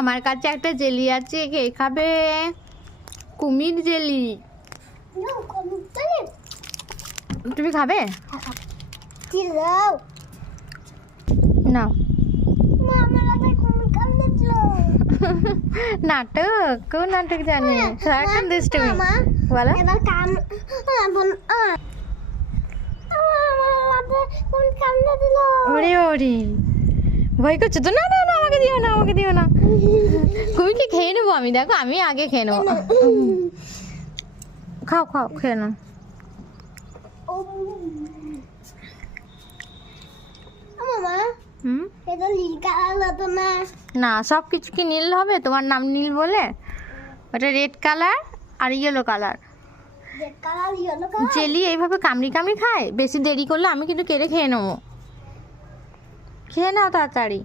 আমার কাছে একটা জেলি আছে, কে খাবে? কুমির জেলি। তুমি খাবে? না নাটক, কোন নাটক জানে? এখন দুষ্টুমি বলো। ওরে ওরে, ভয় করছো তো? না না না, আমাকে দিও না, আমাকে দিও না। কুমিরকে খেয়ে নেবো আমি, দেখো আমি আগে খেয়ে নেবো। খাও খাও, খেয়ে নাও। না, সব কিছু কি নীল হবে? তোমার নাম নীল বলে? ওটা রেড কালার আর ইয়েলো কালার। জেলি এইভাবে কামড়ি কামড়ি খায়। বেশি দেরি করলে আমি কিন্তু কেটে খেয়ে নেবো। খেয়ে নাও তাড়াতাড়ি।